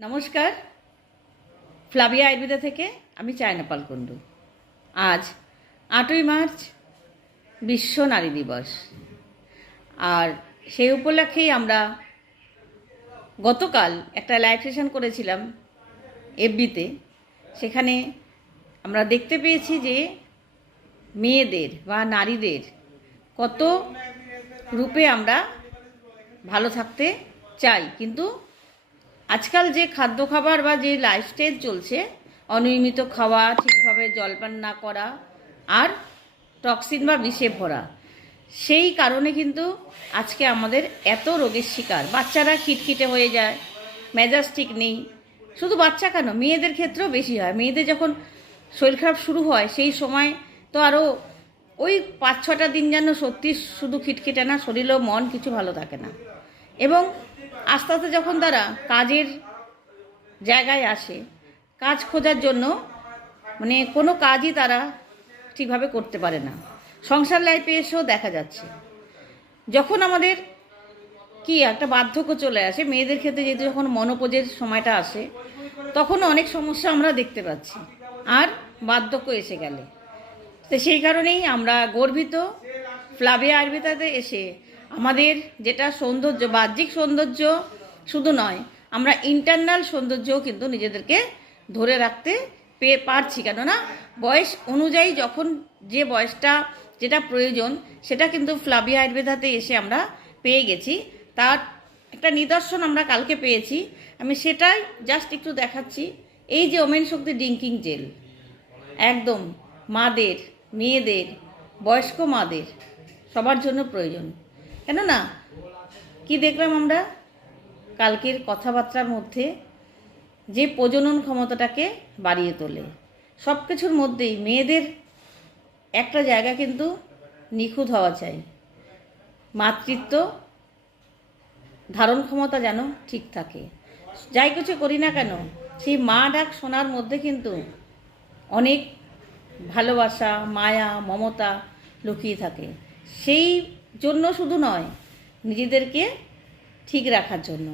নমস্কার। ফ্লাভিয়া আয়ুর্বেদা থেকে আমি চায়না পালকুণ্ডু আজ আটই মার্চ, বিশ্ব নারী দিবস। আর সেই উপলক্ষেই আমরা গতকাল একটা লাইভ সেশন করেছিলাম এফবিতে। সেখানে আমরা দেখতে পেয়েছি যে মেয়েদের বা নারীদের কত রূপে আমরা ভালো থাকতে চাই। কিন্তু আজকাল যে খাদ্য খাবার বা যে লাইফস্টাইল চলছে, অনিয়মিত খাওয়া, ঠিকভাবে জলপান না করা আর টক্সিন বা বিষে ভরা, সেই কারণে কিন্তু আজকে আমাদের এত রোগের শিকার। বাচ্চারা খিটখিটে হয়ে যায়, মেজাজ ঠিক নেই। শুধু বাচ্চা কেন? মেয়েদের ক্ষেত্রেও বেশি হয়। মেয়েদের যখন শরীর খারাপ শুরু হয়, সেই সময় তো আরও ওই পাঁচ ছটা দিন যেন সত্যি শুধু খিটখিটে না শরীরও মন কিছু ভালো থাকে না। এবং আস্তে আস্তে যখন তারা কাজের জায়গায় আসে, কাজ খোঁজার জন্য মানে কোনো কাজই তারা ঠিকভাবে করতে পারে না। সংসার লাইফে এসেও দেখা যাচ্ছে। যখন আমাদের কি একটা বার্ধক্য চলে আসে, মেয়েদের ক্ষেত্রে যেহেতু যখন মনোপোজের সময়টা আসে, তখন অনেক সমস্যা আমরা দেখতে পাচ্ছি। আর বার্ধক্য এসে গেলে। তো সেই কারণেই আমরা গর্বিত ফ্লাভে আয়ুর্বেদাতে এসে আমাদের যেটা সৌন্দর্য, বাহ্যিক সৌন্দর্য শুধু নয়, আমরা ইন্টারনাল সৌন্দর্যও কিন্তু নিজেদেরকে ধরে রাখতে পেয়ে পারছি। কেননা বয়স অনুযায়ী যখন যে বয়সটা, যেটা প্রয়োজন, সেটা কিন্তু ফ্লাভি আয়ুর্বেদাতে এসে আমরা পেয়ে গেছি। তার একটা নিদর্শন আমরা কালকে পেয়েছি। আমি সেটাই জাস্ট একটু দেখাচ্ছি। এই যে ওমেন শক্তি ড্রিঙ্কিং জেল, একদম মাদের, মেয়েদের, বয়স্ক মাদের সবার জন্য প্রয়োজন। কেননা কি দেখলাম আমরা? কালকের কথাবার্তার মধ্যে যে প্রজনন ক্ষমতাটাকে বাড়িয়ে তোলে। সব কিছুর মধ্যেই মেয়েদের একটা জায়গা কিন্তু নিখুঁত হওয়া চাই। মাতৃত্ব, ধারণ ক্ষমতা যেন ঠিক থাকে। যাই কিছু করি না কেন, সেই মা ডাক শোনার মধ্যে কিন্তু অনেক ভালোবাসা, মায়া, মমতা লুকিয়ে থাকে। সেই জন্য শুধু নয়, নিজেদেরকে ঠিক রাখার জন্য,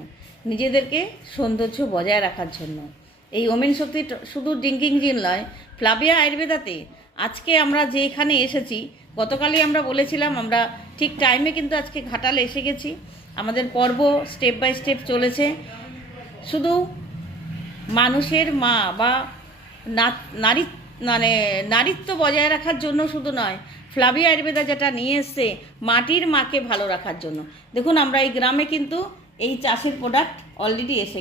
নিজেদেরকে সৌন্দর্য বজায় রাখার জন্য। এই ওমেন শক্তি শুধু ড্রিঙ্কিং জিন নয় ফ্লাভিয়া আয়ুর্বেদাতে আজকে আমরা যেখানে এসেছি, গতকালই আমরা বলেছিলাম আমরা ঠিক টাইমে কিন্তু আজকে ঘাটালে এসে গেছি। আমাদের পর্ব স্টেপ বাই স্টেপ চলেছে। শুধু মানুষের মা বা নারী মানে নারীত্ব বজায় রাখার জন্য শুধু নয় ফ্লাভি আয়ুর্বেদা যেটা নিয়ে এসছে, মাটির মাকে ভালো রাখার জন্য। দেখুন, আমরা এই গ্রামে কিন্তু এই চাষের প্রোডাক্ট অলরেডি এসে গেছে।